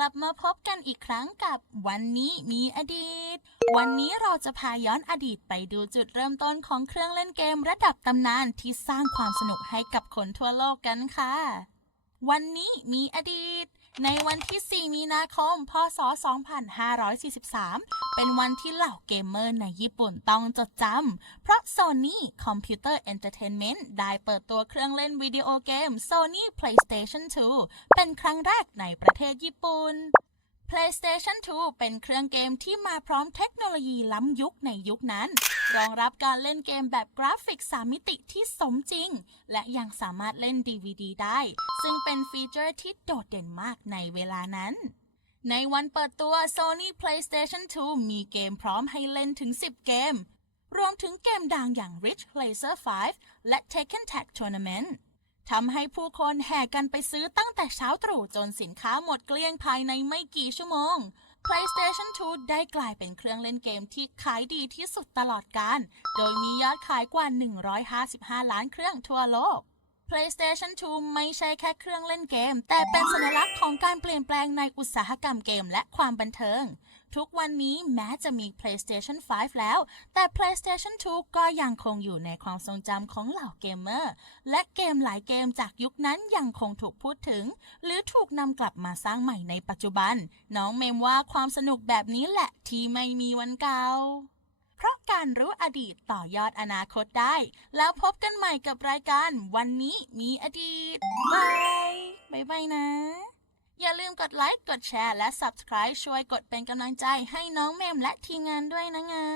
ลับมาพบกันอีกครั้งกับวันนี้มีอดีต วันนี้เราจะพาย้อนอดีตไปดูจุดเริ่มต้นของเครื่องเล่นเกมระดับตำนานที่สร้างความสนุกให้กับคนทั่วโลกกันค่ะ วันนี้มีอดีต ในวันที่ 4 มีนาคม พศ 2543 เป็นวันที่เหล่าเกมเมอร์ในญี่ปุ่นต้องจดจำ เพราะ Sony Computer Entertainment ได้เปิดตัวเครื่องเล่นวิดีโอเกม Sony PlayStation 2 เป็นครั้งแรกในประเทศญี่ปุ่น PlayStation 2 เป็นเครื่องเกมที่มาพร้อมเทคโนโลยีล้ำยุคในยุคนั้น รองรับการเล่นเกมแบบกราฟิก 3 มิติที่สมจริง และยังสามารถเล่น DVD ได้ ซึ่งเป็นฟีเจอร์ที่โดดเด่นมากในเวลานั้น ในวันเปิดตัว Sony PlayStation 2 มีเกมพร้อมให้เล่นถึง 10 เกม รวมถึงเกมดังอย่าง Ridge Racer 5 และ Tekken Tag Tournament ทำให้ผู้คนแห่กันไปซื้อตั้งแต่เช้าตรู่จนสินค้าหมดเกลี้ยงภายในไม่กี่ชั่วโมง PlayStation 2 ได้กลายเป็นเครื่องเล่นเกมที่ขายดีที่สุดตลอดกาล โดยมียอดขายกว่า 155 ล้านเครื่องทั่วโลก PlayStation 2 ไม่ใช่แค่เครื่องเล่นเกม แต่เป็นสัญลักษณ์ของการเปลี่ยนแปลงในอุตสาหกรรมเกมและความบันเทิง ทุกวันนี้แม้จะมี PlayStation 5 แล้ว แต่ PlayStation 2 ก็ยังคงอยู่ในความทรงจำของเหล่าเกมเมอร์ และเกมหลายเกมจากยุคนั้นยังคงถูกพูดถึง หรือถูกนำกลับมาสร้างใหม่ในปัจจุบัน น้องเมมว่าความสนุกแบบนี้แหละที่ไม่มีวันเก่าเพรา การรู้อดีตต่อยอดอนาคตได้ แล้วพบกันใหม่กับรายการวันนี้มีอดีตบายบายบายนะ อย่าลืมกดไลค์กดแชร์และ Subscribe ช่วยกดเป็นกำลังใจให้น้องเมมและทีมงานด้วยนะงา